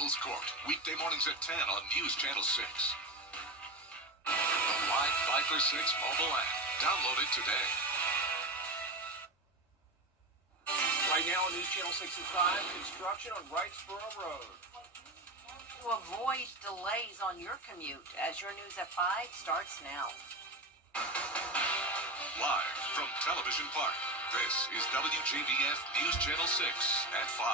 People's Court, weekday mornings at 10 on News Channel 6. The live 5 for 6 mobile app. Download it today. Right now on News Channel 6 and 5, construction on Wrightsboro Road. To avoid delays on your commute, as your News at 5 starts now. Live from Television Park, this is WJBF News Channel 6 at 5.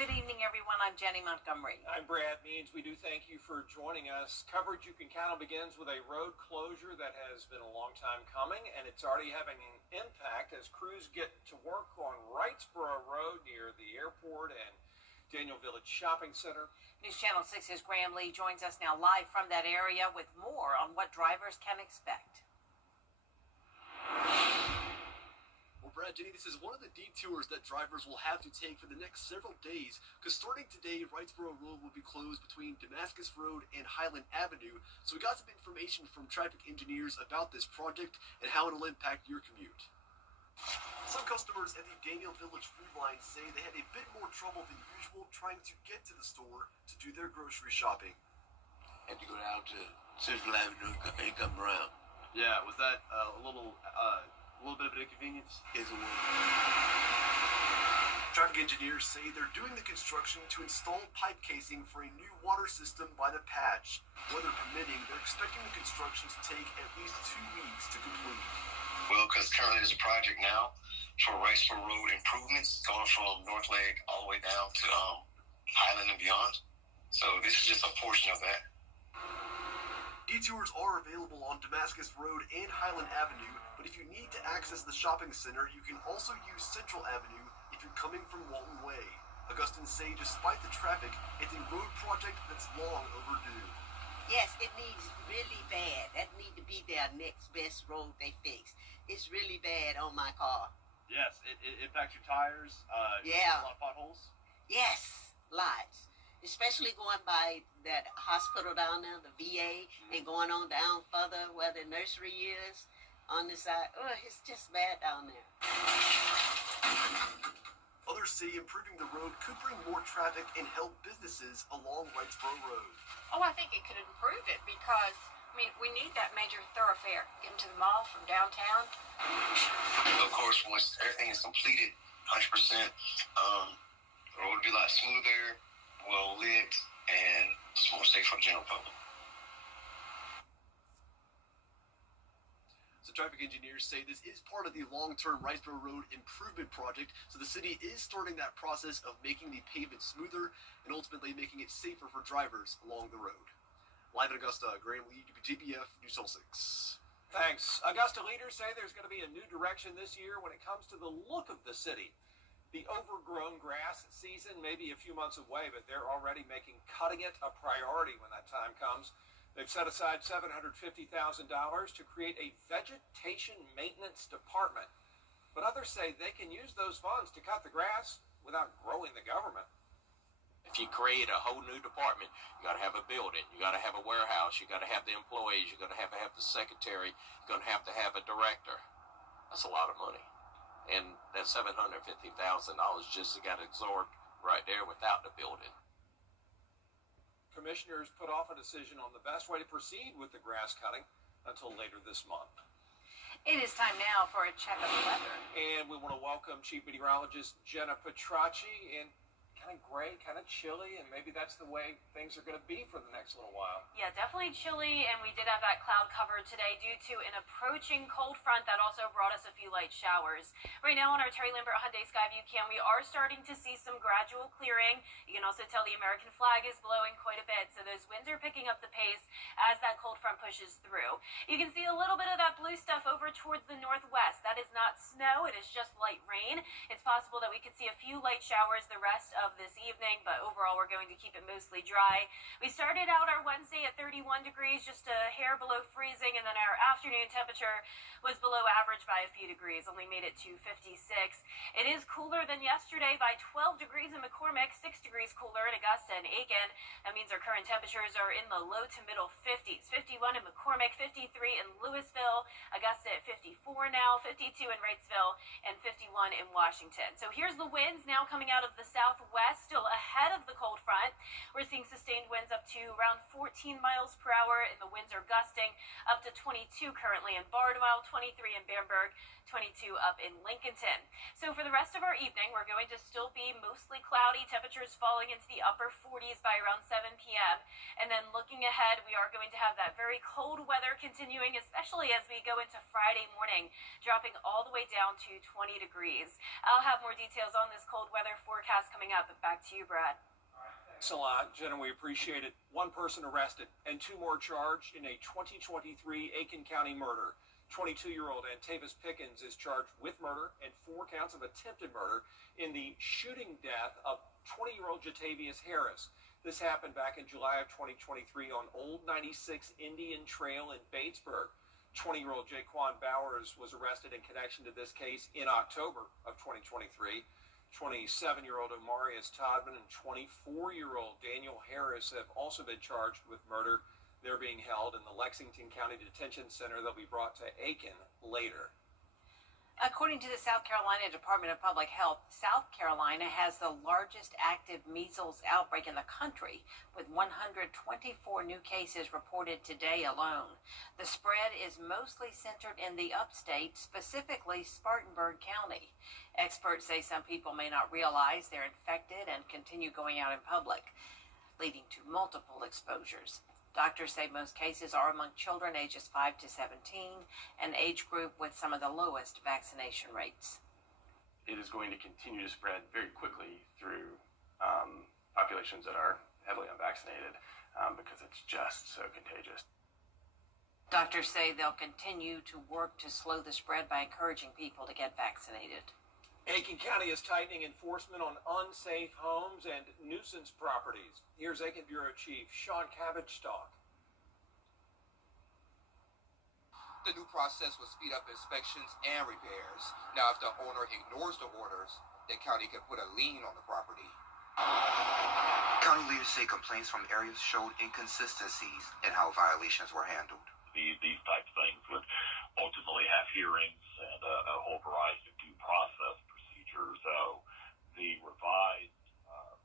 Good evening, everyone. I'm Jenny Montgomery. I'm Brad Means. We do thank you for joining us. Coverage you can count on begins with a road closure that has been a long time coming, and it's already having an impact as crews get to work on Wrightsboro Road near the airport and Daniel Village Shopping Center. News Channel 6's Graham Lee joins us now live from that area with more on what drivers can expect. Well, Brad, Jenny, this is one of the detours that drivers will have to take for the next several days, because starting today, Wrightsboro Road will be closed between Damascus Road and Highland Avenue. So we got some information from traffic engineers about this project and how it'll impact your commute. Some customers at the Daniel Village food line say they had a bit more trouble than usual trying to get to the store to do their grocery shopping. Had to go down to Central Avenue and come around. Yeah, was that a little bit of an inconvenience? It's a win. Traffic engineers say they're doing the construction to install pipe casing for a new water system by the patch. Weather permitting, they're expecting the construction to take at least 2 weeks to complete. Well, because currently there's a project now for Wrightsboro Road improvements going from North Leg all the way down to Highland and beyond. So this is just a portion of that. Detours are available on Damascus Road and Highland Avenue, but if you need to access the shopping center, you can also use Central Avenue if you're coming from Walton Way. Augustins say despite the traffic, it's a road project that's long overdue. Yes, it needs really bad. That need to be their next best road they fix. It's really bad on my car. Yes, it impacts your tires. Yeah. A lot of potholes. Yes, lots. Especially going by that hospital down there, the VA, and going on down further where the nursery is on the side. Oh, it's just bad down there. Others say improving the road could bring more traffic and help businesses along Wrightsboro Road. Oh, I think it could improve it because, we need that major thoroughfare getting to the mall from downtown. Of course, once everything is completed 100%, the road will be a lot smoother, well lit, and it's more safe for the general public. So traffic engineers say this is part of the long-term Wrightsboro Road improvement project. So the city is starting that process of making the pavement smoother and ultimately making it safer for drivers along the road. Live in Augusta, Graham Lee, WJBF, News Channel 6. Thanks. Augusta leaders say there's going to be a new direction this year when it comes to the look of the city. The overgrown grass season may be a few months away, but they're already making cutting it a priority when that time comes. They've set aside $750,000 to create a vegetation maintenance department. But others say they can use those funds to cut the grass without growing the government. If you create a whole new department, you got to have a building, you got to have a warehouse, you got to have the employees, you got to have the secretary, you're going to have a director. That's a lot of money. And that $750,000 just got absorbed right there without the building. Commissioners put off a decision on the best way to proceed with the grass cutting until later this month. It is time now for a check of the weather. And we want to welcome Chief Meteorologist Jenna Petracci. And kind of gray, kind of chilly, and maybe that's the way things are going to be for the next little while. Yeah, definitely chilly, and we did have that cloud cover today due to an approaching cold front that also brought us a few light showers. Right now on our Terry Lambert Hyundai Skyview cam, we are starting to see some gradual clearing. You can also tell the American flag is blowing quite a bit, so those winds are picking up the pace as that cold front pushes through. You can see a little bit of that blue stuff over towards the northwest. That is not snow, it is just light rain. It's possible that we could see a few light showers the rest of this evening, but overall we're going to keep it mostly dry. We started out our Wednesday at 31 degrees, just a hair below freezing, and then our afternoon temperature was below average by a few degrees, only made it to 56. It is cooler than yesterday by 12 degrees in McCormick, 6 degrees cooler in Augusta and Aiken. That means our current temperatures are in the low to middle 50s. 51 in McCormick, 53 in Louisville, Augusta at 54 now, 52 in Wrightsville, and 51 in Washington. So here's the winds now coming out of the southwest, still ahead of the cold front. We're seeing sustained winds up to around 14 miles per hour, and the winds are gusting up to 22 currently in Bardwell, 23 in Bamberg, 22 up in Lincolnton. So for the rest of our evening, we're going to still be mostly cloudy, temperatures falling into the upper 40s by around 7 p.m. And then looking ahead, we are going to have that very cold weather continuing, especially as we go into Friday morning, dropping all the way down to 20 degrees. I'll have more details on this cold weather forecast coming up, but back to you, Brad. Thanks a lot, Jenna. We appreciate it. One person arrested and two more charged in a 2023 Aiken County murder. 22-year-old Antavis Pickens is charged with murder and 4 counts of attempted murder in the shooting death of 20-year-old Jatavius Harris. This happened back in July of 2023 on Old 96 Indian Trail in Batesburg. 20-year-old Jaquan Bowers was arrested in connection to this case in October of 2023. 27-year-old Omarius Todman and 24-year-old Daniel Harris have also been charged with murder. They're being held in the Lexington County Detention Center. They'll be brought to Aiken later. According to the South Carolina Department of Public Health, South Carolina has the largest active measles outbreak in the country, with 124 new cases reported today alone. The spread is mostly centered in the upstate, specifically Spartanburg County. Experts say some people may not realize they're infected and continue going out in public, leading to multiple exposures. Doctors say most cases are among children ages 5 to 17, an age group with some of the lowest vaccination rates. It is going to continue to spread very quickly through populations that are heavily unvaccinated because it's just so contagious. Doctors say they'll continue to work to slow the spread by encouraging people to get vaccinated. Aiken County is tightening enforcement on unsafe homes and nuisance properties. Here's Aiken Bureau Chief Sean Cabbage-Stock. The new process will speed up inspections and repairs. Now, if the owner ignores the orders, the county can put a lien on the property. County leaders say complaints from areas showed inconsistencies in how violations were handled. These types of things would ultimately have hearings and a whole variety of due process procedures. So the revised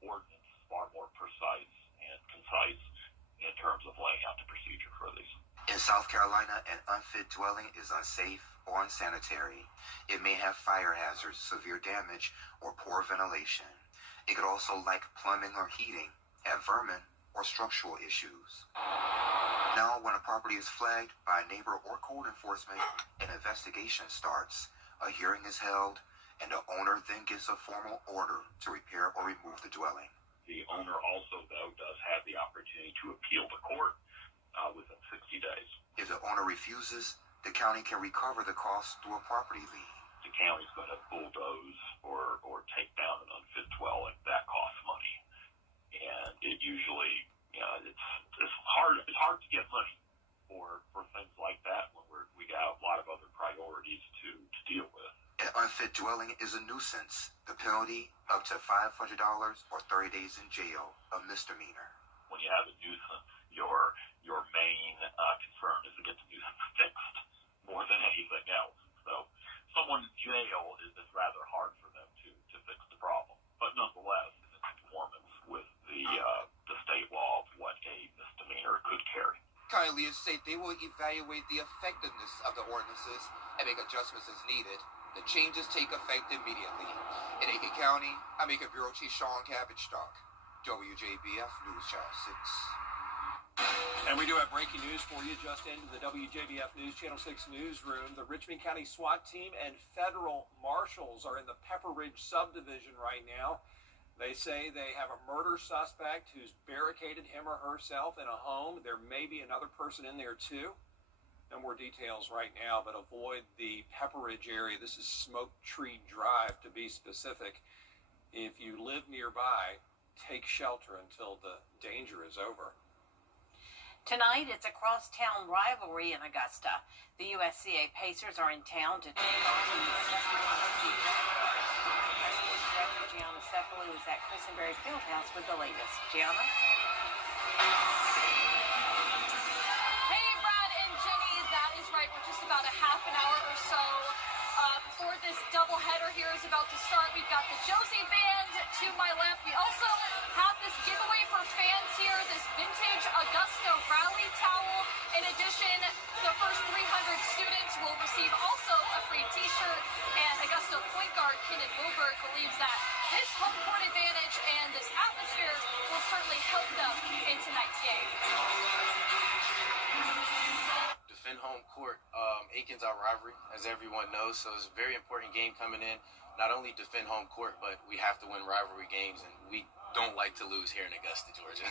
ordinance is far more precise and concise in terms of laying out the procedure for these. In South Carolina, an unfit dwelling is unsafe or unsanitary. It may have fire hazards, severe damage, or poor ventilation. It could also lack plumbing or heating, have vermin, or structural issues. Now, when a property is flagged by a neighbor or code enforcement, an investigation starts. A hearing is held, and the owner then gets a formal order to repair or remove the dwelling. The owner also, though, does have the opportunity to appeal to court within 60 days. If the owner refuses, the county can recover the cost through a property lien. The county's going to bulldoze or take down an unfit dwelling. That costs money, and it usually, it's hard to get money for things like that when we got a lot of other priorities to deal with. An unfit dwelling is a nuisance. The penalty up to $500 or 30 days in jail, a misdemeanor. When you have a nuisance, your main concern is to get the nuisance fixed more than anything else. So someone in jail is rather hard for them to fix the problem. But nonetheless, it's in conformance with the state law of what a misdemeanor could carry. County leaders say they will evaluate the effectiveness of the ordinances and make adjustments as needed. The changes take effect immediately. In Aiken County, I'm Aiken Bureau Chief Sean Cabbage-Stock, WJBF News Channel 6. And we do have breaking news for you just into the WJBF News Channel 6 newsroom. The Richmond County SWAT team and federal marshals are in the Pepper Ridge subdivision right now. They say they have a murder suspect who's barricaded him or herself in a home. There may be another person in there too. No more details right now, but avoid the Pepper Ridge area. This is Smoke Tree Drive to be specific. If you live nearby, take shelter until the danger is over. Tonight, it's a crosstown rivalry in Augusta. The USCA Pacers are in town to take on the Augusta University. Our sports director, Gianna Cephalou, is at Christenberry Fieldhouse with the latest. Gianna? Hey, Brad and Jenny, that is right. We're just about a half an hour or so before this doubleheader here is about to start. We've got the Josie Band to my left. We also have this giveaway for fans here, this vintage Augusta rally towel. In addition, the first 300 students will receive also a free t-shirt. And Augusta point guard Kenneth Wilberg believes that this home court advantage and this atmosphere will certainly help them in tonight's game. Defend home court. Aiken's our rivalry, as everyone knows, so it's a very important game coming in. Not only defend home court, but we have to win rivalry games, and we don't like to lose here in Augusta, Georgia.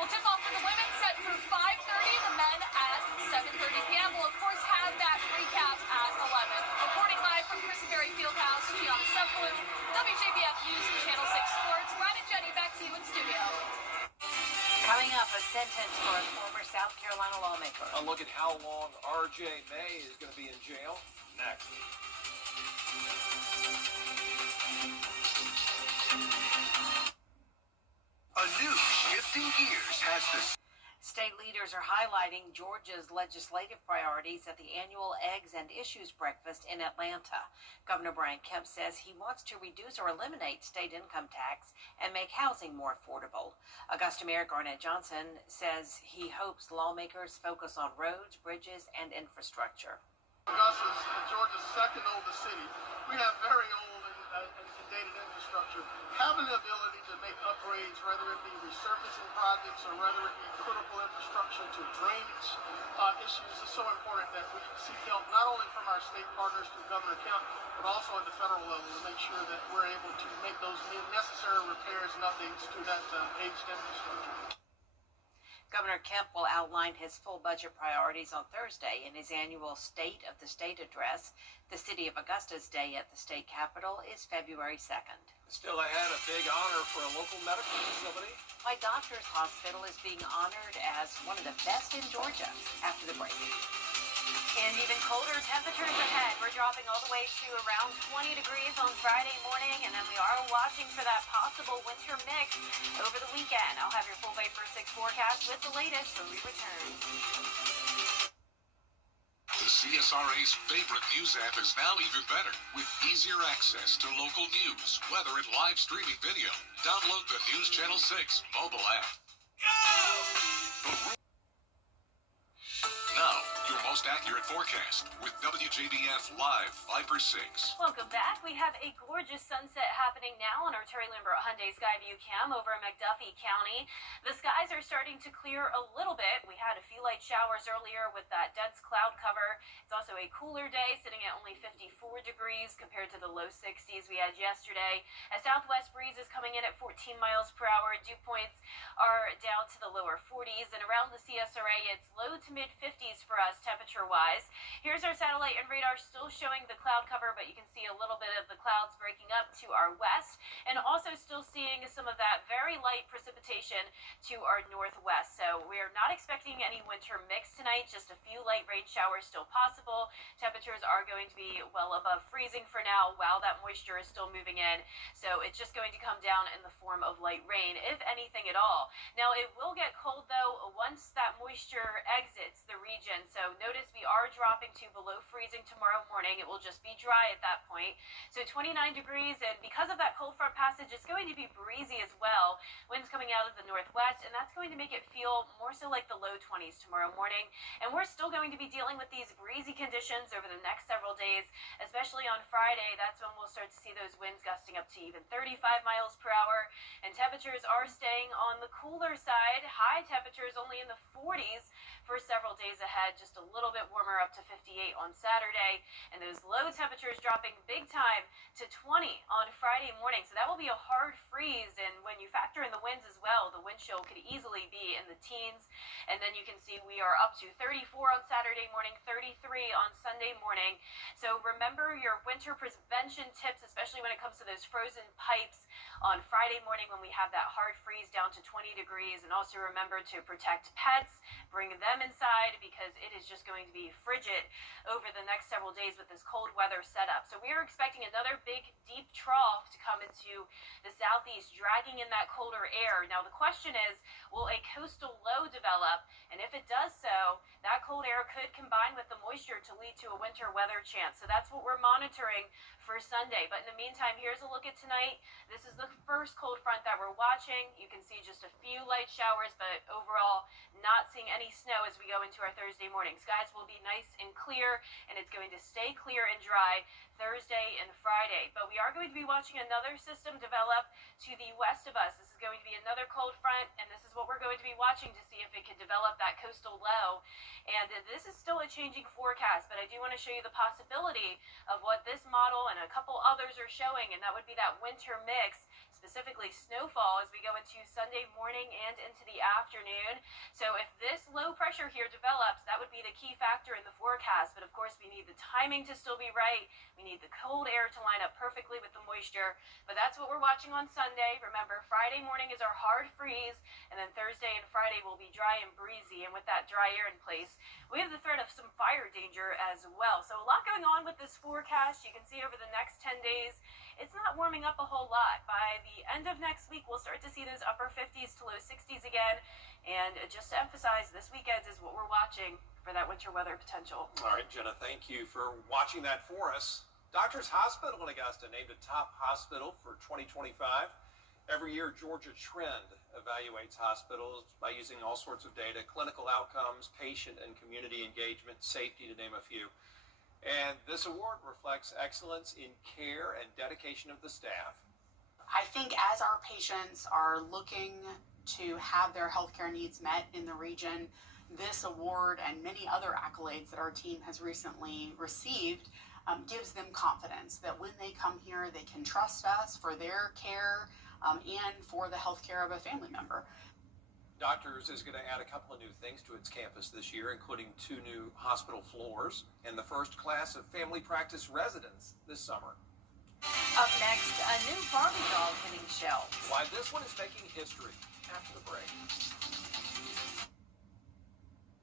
We'll tip off for the women set for 5:30, the men at 7:30 p.m. We'll, of course, have that recap at 11. Reporting live from Christenberry Fieldhouse, Gianna Cephalou, WJBF News Channel 6 Sports. Brad and Jenny, back to you in studio. Coming up, a sentence for a former South Carolina lawmaker. A look at how long R.J. May is going to be in jail next. A new Shifting Gears has the... State leaders are highlighting Georgia's legislative priorities at the annual Eggs and Issues Breakfast in Atlanta. Governor Brian Kemp says he wants to reduce or eliminate state income tax and make housing more affordable. Augusta Mayor Garnett Johnson says he hopes lawmakers focus on roads, bridges, and infrastructure. Augusta is Georgia's second oldest city. We have very old and dated infrastructure. Having the ability to make upgrades, whether it be resurfacing projects or whether it be critical infrastructure to drainage issues, is so important that we seek help not only from our state partners through Governor Kemp, but also at the federal level to make sure that we're able to make those necessary repairs and updates to that aged infrastructure. Governor Kemp will outline his full budget priorities on Thursday in his annual State of the State address. The City of Augusta's Day at the state capitol is February 2nd. Still ahead, a big honor for a local medical facility. My Doctor's Hospital is being honored as one of the best in Georgia. After the break. And even colder temperatures ahead. We're dropping all the way to around 20 degrees on Friday morning, and then we are watching for that possible winter mix over the weekend. I'll have your full Vapor 6 forecast with the latest when we return. The CSRA's favorite news app is now even better with easier access to local news, weather, and live streaming video. Download the News Channel 6 mobile app. Now, your most accurate forecast with WJBF Live 5/6. Welcome back. We have a gorgeous sunset happening now on our Terry Lambert Hyundai Skyview Cam over in McDuffie County. The skies are starting to clear a little bit. We had a few light showers earlier with that dense cloud cover. It's also a cooler day, sitting at only 54 degrees compared to the low 60s we had yesterday. A southwest breeze is coming in at 14 miles per hour. Dew points are down to the lower 40s, and around the CSRA, it's low to mid 50s for us temperature-wise. Here's our satellite and radar still showing the cloud cover, but you can see a little bit of the clouds breaking up to our west, and also still seeing some of that very light precipitation to our northwest. So we're not expecting any winter mix tonight, just a few light rain showers still possible. Temperatures are going to be well above freezing for now while that moisture is still moving in. So it's just going to come down in the form of light rain, if anything at all. Now, it will get cold, though, once that moisture exits the region. So notice we are dropping to below freezing tomorrow morning. It will just be dry at that point. So 29 degrees, and because of that cold front passage, it's going to be breezy as well. Winds coming out of the northwest, and that's going to make it feel more so like the low 20s tomorrow morning. And we're still going to be dealing with these breezy conditions over the next several days, especially on Friday. That's when we'll start to see those winds gusting up to even 35 miles per hour. And temperatures are staying on the cooler side. High temperatures only in the 40s for several days ahead, just a little bit warmer up to 58 on Saturday, and those low temperatures dropping big time to 20 on Friday morning. So that will be a hard freeze, and when you factor in the winds as well, the wind chill could easily be in the teens. And then you can see we are up to 34 on Saturday morning, 33 on Sunday morning. So remember your winter prevention tips, especially when it comes to those frozen pipes on Friday morning when we have that hard freeze down to 20 degrees. And also remember to protect pets, bring them inside, because it is just going to be frigid over the next several days with this cold weather setup. So we are expecting another big deep trough to come into the southeast, dragging in that colder air. Now the question is, will a coastal low develop? And if it does so, that cold air could combine with the moisture to lead to a winter weather chance. So that's what we're monitoring for Sunday. But in the meantime, here's a look at tonight. This is the first cold front that we're watching. You can see just a few light showers, but overall not seeing any snow as we go into our Thursday morning. Skies will be nice and clear, and it's going to stay clear and dry Thursday and Friday. But we are going to be watching another system develop to the west of us. This is going to be another cold front, and this is what we're going to be watching to see if it can develop that coastal low. And this is still a changing forecast, but I do want to show you the possibility of what this model and a couple others are showing, and that would be that winter mix, specifically snowfall, as we go into Sunday morning and into the afternoon. So if this low pressure here develops, that would be the key factor in the forecast. But of course, we need the timing to still be right. We need the cold air to line up perfectly with the moisture. But that's what we're watching on Sunday. Remember, Friday morning is our hard freeze, and then Thursday and Friday will be dry and breezy. And with that dry air in place, we have the threat of some fire danger as well. So a lot going on with this forecast. You can see over the next 10 days, it's not warming up a whole lot. By the end of next week, we'll start to see those upper 50s to low 60s again. And just to emphasize, this weekend is what we're watching for that winter weather potential. All right, Jenna, thank you for watching that for us. Doctors Hospital in Augusta named a top hospital for 2025. Every year, Georgia Trend evaluates hospitals by using all sorts of data, clinical outcomes, patient and community engagement, safety, to name a few. And this award reflects excellence in care and dedication of the staff. I think as our patients are looking to have their healthcare needs met in the region, this award and many other accolades that our team has recently received gives them confidence that when they come here, they can trust us for their care and for the healthcare of a family member. Doctors is going to add a couple of new things to its campus this year, including 2 new hospital floors and the first class of family practice residents this summer. Up next, a new Barbie doll hitting shelves. Why this one is making history after the break.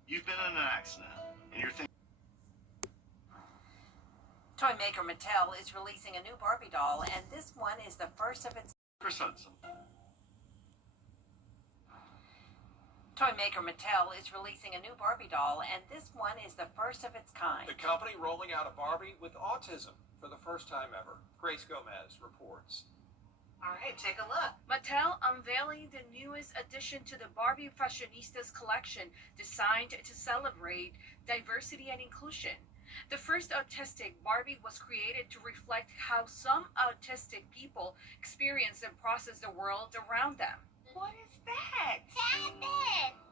You've been in an accident, and you're thinking. Toy maker Mattel is releasing a new Barbie doll, and this one is the first of its. Chris Hudson. Toy maker Mattel is releasing a new Barbie doll, and this one is the first of its kind. The company rolling out a Barbie with autism for the first time ever. Grace Gomez reports. All right, take a look. Mattel unveiling the newest addition to the Barbie Fashionistas collection, designed to celebrate diversity and inclusion. The first autistic Barbie was created to reflect how some autistic people experience and process the world around them. What is that?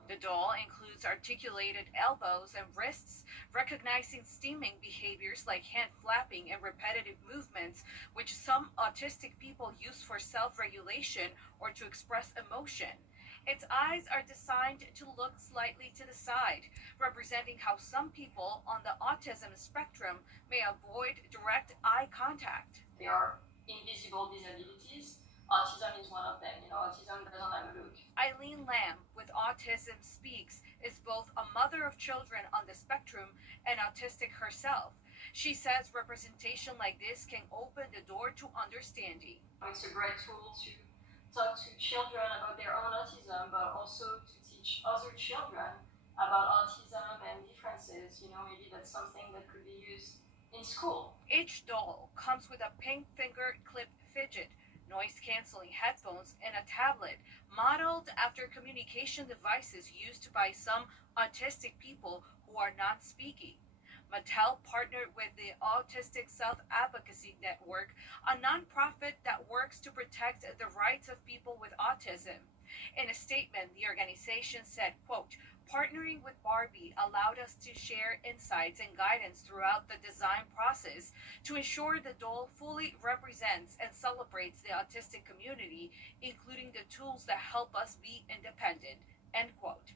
The doll includes articulated elbows and wrists, recognizing steaming behaviors like hand flapping and repetitive movements, which some autistic people use for self-regulation or to express emotion. Its eyes are designed to look slightly to the side, representing how some people on the autism spectrum may avoid direct eye contact. There are invisible disabilities. Autism is one of them. Autism doesn't have a look. Eileen Lamb with Autism Speaks is both a mother of children on the spectrum and autistic herself. She says representation like this can open the door to understanding. It's a great tool to talk to children about their own autism, but also to teach other children about autism and differences. Maybe that's something that could be used in school. Each doll comes with a pink finger clip fidget, noise-canceling headphones, and a tablet modeled after communication devices used by some autistic people who are not speaking. Mattel partnered with the Autistic Self-Advocacy Network, a nonprofit that works to protect the rights of people with autism. In a statement, the organization said, quote, Partnering with Barbie allowed us to share insights and guidance throughout the design process to ensure the doll fully represents and celebrates the autistic community, including the tools that help us be independent. End quote.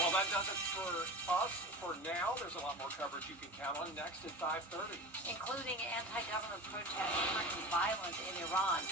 Well, that does it for us for now. There's a lot more coverage you can count on next at 5:30. Including anti-government protests threatening violence in Iran.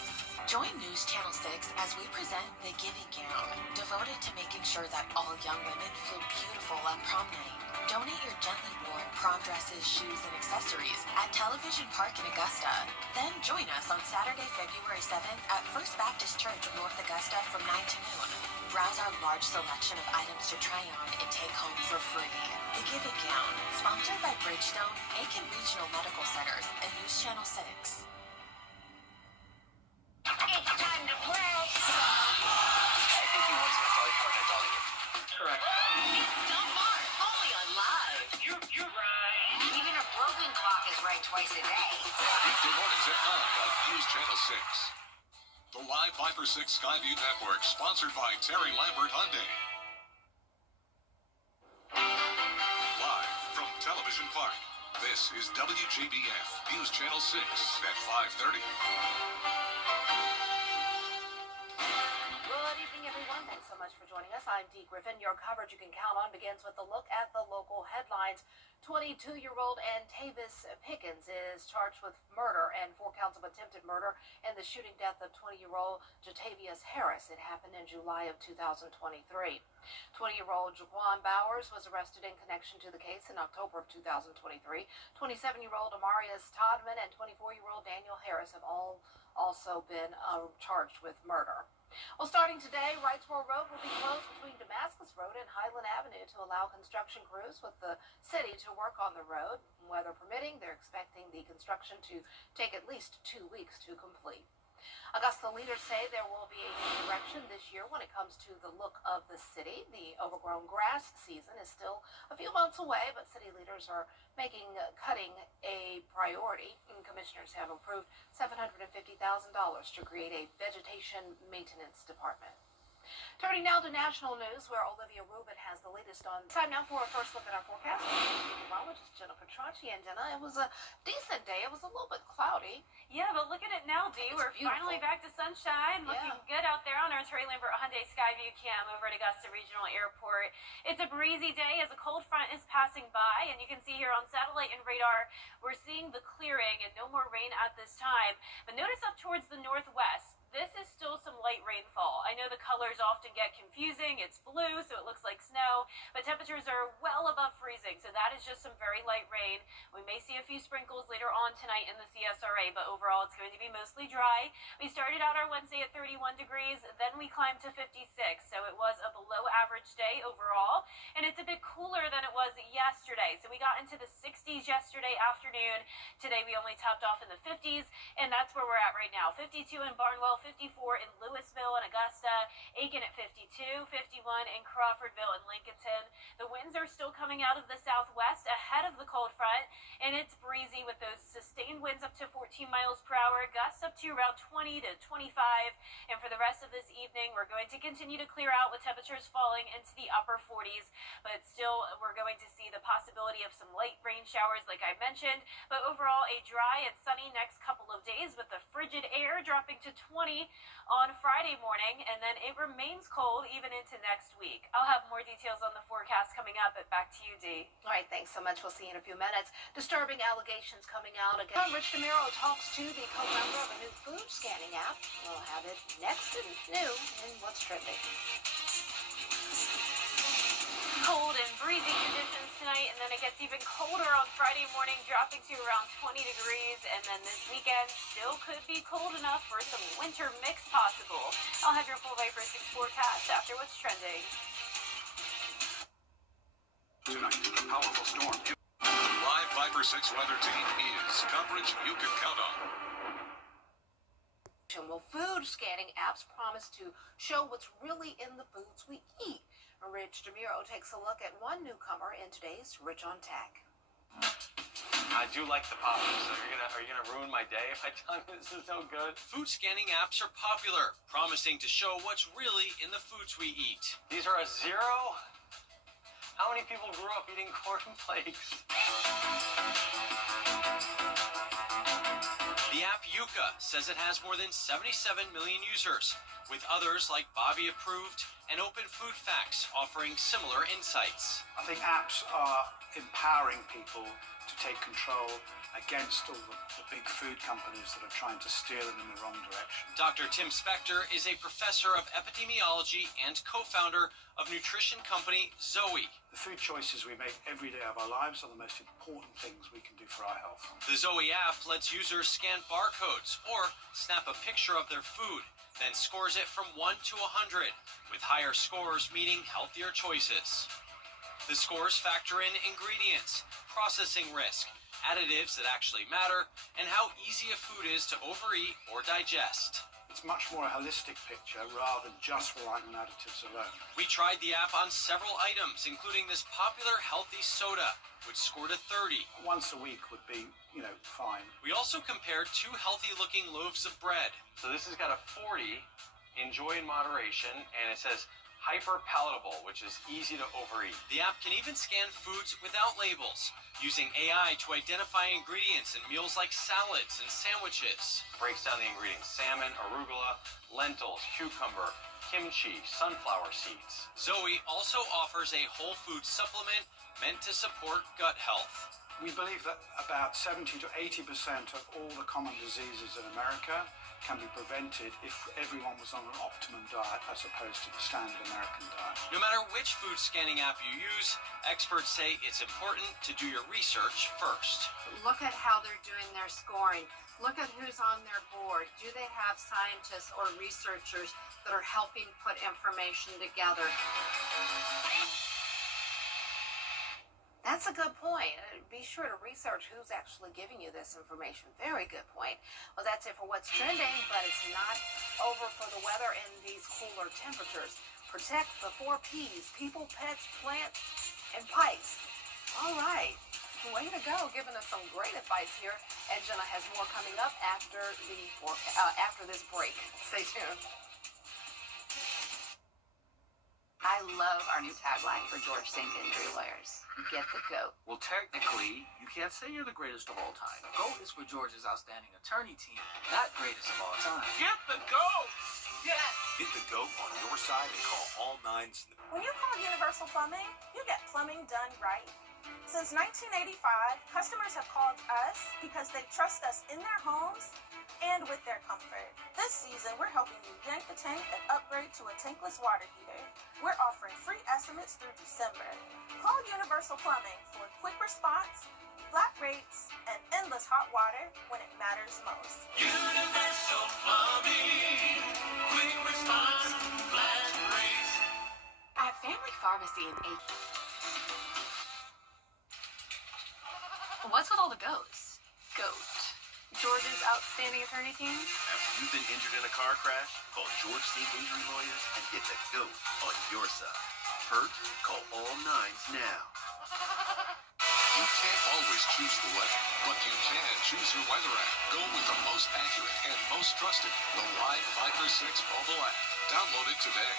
Join News Channel 6 as we present The Giving Gown, devoted to making sure that all young women feel beautiful on prom night. Donate your gently worn prom dresses, shoes, and accessories at Television Park in Augusta. Then join us on Saturday, February 7th at First Baptist Church, North Augusta from 9 to noon. Browse our large selection of items to try on and take home for free. The Giving Gown, sponsored by Bridgestone, Aiken Regional Medical Centers, and News Channel 6. It's time to play. I think he wants to call you for an adult. Correct. It's Stop Mart, only on Live. You're right. Even a broken clock is right twice a day. Weekday mornings at 9 on News Channel 6. The Live 5 for 6 Skyview Network, sponsored by Terry Lambert Hyundai. Live from Television Park, this is WJBF News Channel 6 at 5:30. Good evening, everyone. Thanks so much for joining us. I'm Dee Griffin. Your coverage you can count on begins with a look at the local headlines. 22-year-old Antavis Pickens is charged with murder and 4 counts of attempted murder in the shooting death of 20-year-old Jatavius Harris. It happened in July of 2023. 20-year-old Jaquan Bowers was arrested in connection to the case in October of 2023. 27-year-old Amarius Todman and 24-year-old Daniel Harris have all also been charged with murder. Well, starting today, Wrightsboro Road will be closed between Damascus Road and Highland Avenue to allow construction crews with the city to work on the road. Weather permitting, they're expecting the construction to take at least 2 weeks to complete. Augusta leaders say there will be a new direction this year when it comes to the look of the city. The overgrown grass season is still a few months away, but city leaders are making cutting a priority. And commissioners have approved $750,000 to create a vegetation maintenance department. Turning now to national news, where Olivia Rubin has the latest on. Time now for a first look at our forecast. Meteorologist Jenna Petracci. And Jenna, it was a decent day. It was a little bit cloudy. Yeah, but look at it now, Dee. We're finally back to sunshine. Looking good out there on our Terry Lambert Hyundai Skyview cam over at Augusta Regional Airport. It's a breezy day as a cold front is passing by, and you can see here on satellite and radar, we're seeing the clearing and no more rain at this time. But notice up towards the northwest, this is still some light rainfall. I know the colors often get confusing. It's blue, so it looks like snow, but temperatures are well above freezing, so that is just some very light rain. We may see a few sprinkles later on tonight in the CSRA, but overall it's going to be mostly dry. We started out our Wednesday at 31 degrees, then we climbed to 56, so it was a below average day overall, and it's a bit cooler than it was yesterday. So we got into the 60s yesterday afternoon. Today we only topped off in the 50s, and that's where we're at right now. 52 in Barnwell, 54 in Louisville and Augusta, Aiken at 52, 51 in Crawfordville and Lincolnton. The winds are still coming out of the southwest ahead of the cold front, and it's breezy with those sustained winds up to 14 miles per hour, gusts up to around 20 to 25. And for the rest of this evening, we're going to continue to clear out with temperatures falling into the upper 40s, but still we're going to see the possibility of some light rain showers like I mentioned, but overall a dry and sunny next couple of days with the frigid air dropping to 20 on Friday morning, and then it remains cold even into next week. I'll have more details on the forecast coming up, but back to you, Dee. All right, thanks so much. We'll see you in a few minutes. Disturbing allegations coming out again. Rich DeMiro talks to the co-founder of a new food scanning app. We'll have it next and new in What's Trending. Cold and breezy conditions tonight, and then it gets even colder on Friday morning, dropping to around 20 degrees, and then this weekend still could be cold enough for some winter mix possible. I'll have your full Viper 6 forecast after What's Trending. Tonight, a powerful storm. Live Viper 6 weather team is coverage you can count on. Well, food scanning apps promise to show what's really in the foods we eat. Rich DeMiro takes a look at one newcomer in today's Rich on Tech. I do like the poppers. So are you gonna ruin my day if I tell you this is no good? Food scanning apps are popular, promising to show what's really in the foods we eat. These are a zero? How many people grew up eating cornflakes? The app Yuka says it has more than 77 million users, with others like Bobby Approved and Open Food Facts offering similar insights. I think apps are empowering people to take control against all the big food companies that are trying to steer them in the wrong direction. Dr. Tim Spector is a professor of epidemiology and co-founder of nutrition company Zoe. The food choices we make every day of our lives are the most important things we can do for our health. The Zoe app lets users scan barcodes or snap a picture of their food, then scores it from 1 to 100, with higher scores meaning healthier choices. The scores factor in ingredients, processing risk, additives that actually matter, and how easy a food is to overeat or digest. It's much more a holistic picture rather than just relying on additives alone. We tried the app on several items, including this popular healthy soda, which scored a 30. Once a week would be, fine. We also compared 2 healthy-looking loaves of bread. So this has got a 40, enjoy in moderation, and it says hyper palatable, which is easy to overeat. The app can even scan foods without labels, using AI to identify ingredients in meals like salads and sandwiches. Breaks down the ingredients: salmon, arugula, lentils, cucumber, kimchi, sunflower seeds. Zoe also offers a whole food supplement meant to support gut health. We believe that about 70 to 80% of all the common diseases in America can be prevented if everyone was on an optimum diet as opposed to the standard American diet. No matter which food scanning app you use, experts say it's important to do your research first. Look at how they're doing their scoring. Look at who's on their board. Do they have scientists or researchers that are helping put information together? That's a good point. Be sure to research who's actually giving you this information. Very good point. Well, that's it for what's trending, but it's not over for the weather in these cooler temperatures. Protect the 4 Ps: people, pets, plants, and pipes. All right. Way to go, giving us some great advice here. And Jenna has more coming up after this break. Stay tuned. I love our new tagline for George St. Injury Lawyers. Get the GOAT. Well, technically, you can't say you're the greatest of all time. GOAT is for George's outstanding attorney team, not greatest of all time. Get the GOAT! Yes! Get the GOAT on your side and call all 9s. When you call Universal Plumbing, you get plumbing done right. Since 1985, customers have called us because they trust us in their homes and with their comfort. This season, we're helping you yank the tank and upgrade to a tankless water heater. We're offering free estimates through December. Call Universal Plumbing for quick response, flat rates, and endless hot water when it matters most. Universal Plumbing, quick response, flat rates. At Family Pharmacy in A. What's with all the goats? GOAT. George's outstanding attorney team? Have you been injured in a car crash? Call George St. Injury Lawyers and get the GOAT on your side. Hurt? Call all 9s now. You can't always choose the weather, but you can choose your weather app. Go with the most accurate and most trusted, the Live Viper 6 mobile app. Download it today.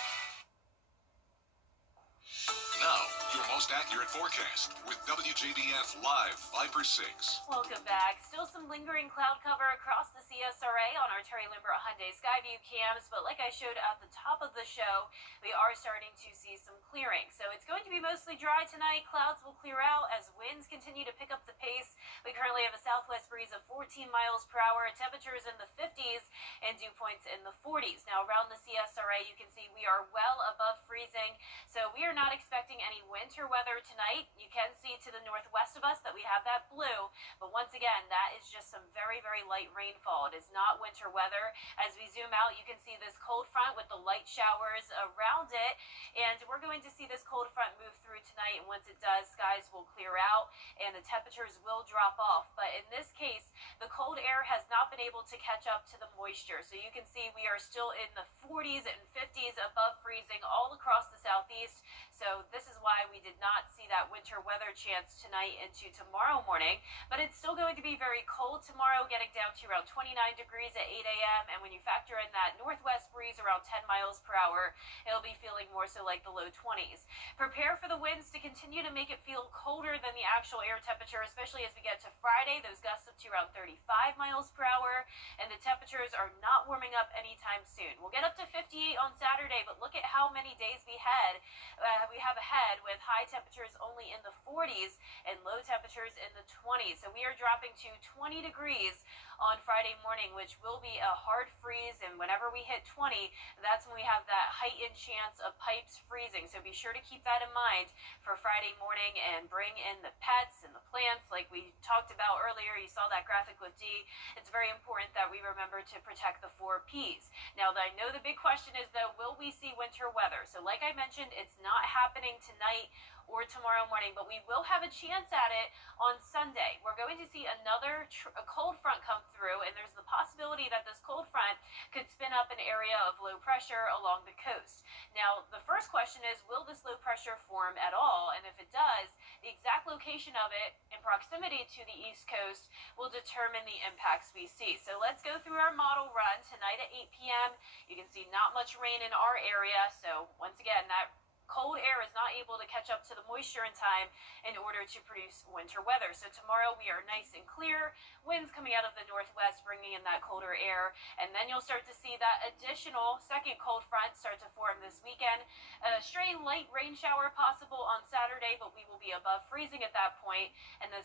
Now, your most accurate forecast with WJBF Live Viper 6. Welcome back. Still some lingering cloud cover across the CSRA on our Terry Limbert Hyundai Skyview cams, but like I showed at the top of the show, we are starting to see some clearing. So it's going to be mostly dry tonight. Clouds will clear out as winds continue to pick up the pace. We currently have a southwest breeze of 14 miles per hour, temperatures in the 50s and dew points in the 40s. Now around the CSRA, you can see we are well above freezing, so we are not expecting any winter weather tonight. You can see to the northwest of us that we have that blue, but once again, that is just some very, very light rainfall. It is not winter weather. As we zoom out, you can see this cold front with the light showers around it, and we're going to see this cold front move through tonight, and once it does, skies will clear out and the temperatures will drop off. But in this case, the cold air has not been able to catch up to the moisture, so you can see we are still in the 40s and 50s above freezing all across the southeast. So this is why we did not see that winter weather chance tonight into tomorrow morning, but it's still going to be very cold tomorrow, getting down to around 29 degrees at 8 a.m. And when you factor in that northwest breeze around 10 miles per hour, it'll be feeling more so like the low 20s. Prepare for the winds to continue to make it feel colder than the actual air temperature, especially as we get to Friday. Those gusts up to around 35 miles per hour, and the temperatures are not warming up anytime soon. We'll get up to 58 on Saturday, but look at how many days we have ahead with high temperatures only in the 40s and low temperatures in the 20s. So we are dropping to 20 degrees on Friday morning, which will be a hard freeze, and whenever we hit 20, that's when we have that heightened chance of pipes freezing. So be sure to keep that in mind for Friday morning and bring in the pets and the plants like we talked about earlier. You saw that graphic with D. It's very important that we remember to protect the 4 Ps. Now, I know the big question is, though, will we see winter weather? So like I mentioned, it's not happening tonight or tomorrow morning, but we will have a chance at it on Sunday. We're going to see another cold front come through, and there's the possibility that this cold front could spin up an area of low pressure along the coast. Now, the first question is, will this low pressure form at all? And if it does, the exact location of it in proximity to the East Coast will determine the impacts we see. So let's go through our model run tonight at 8 p.m. You can see not much rain in our area, so once again, that cold air is not able to catch up to the moisture in time in order to produce winter weather. So tomorrow we are nice and clear, winds coming out of the northwest bringing in that colder air, and then you'll start to see that additional second cold front start to form this weekend. A stray light rain shower possible on Saturday, but we will be above freezing at that point. And then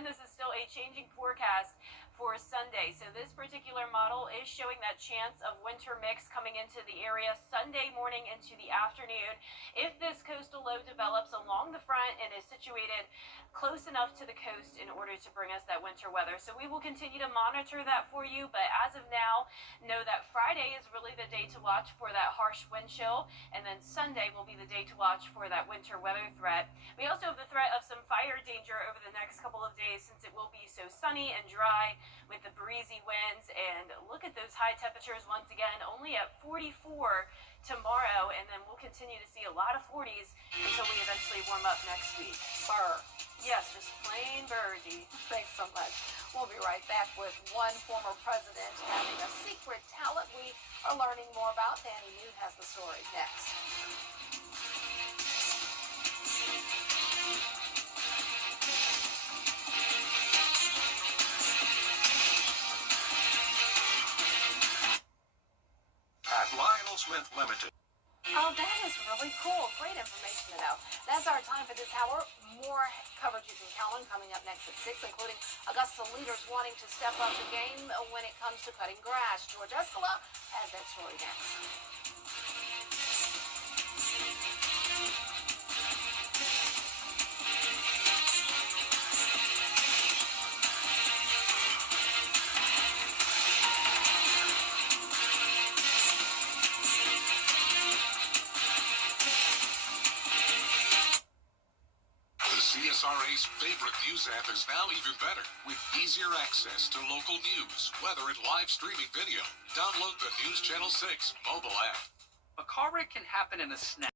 this is still a changing forecast for Sunday. So this particular model is showing that chance of winter mix coming into the area Sunday morning into the afternoon. If this coastal low develops along the front and is situated close enough to the coast in order to bring us that winter weather. So we will continue to monitor that for you, but as of now, know that Friday is really the day to watch for that harsh wind chill, and then Sunday will be the day to watch for that winter weather threat. We also have the threat of some fire danger over the next couple of days, since it will be so sunny and dry with the breezy winds. And look at those high temperatures once again, only at 44 tomorrow, and then we'll continue to see a lot of 40s until we eventually warm up next week. Burr. Yes, just plain birdie. Thanks so much. We'll be right back with one former president having a secret talent we are learning more about. Danny New has the story next. At Lionel Smith Limited. Oh, that is really cool. Great information to know. That's our time for this hour. More coverage you can count on coming up next at 6, including Augusta leaders wanting to step up the game when it comes to cutting grass. George Escala has that story next. CSRA's favorite news app is now even better with easier access to local news, whether in live streaming video. Download the News Channel 6 mobile app. A car wreck can happen in a snap.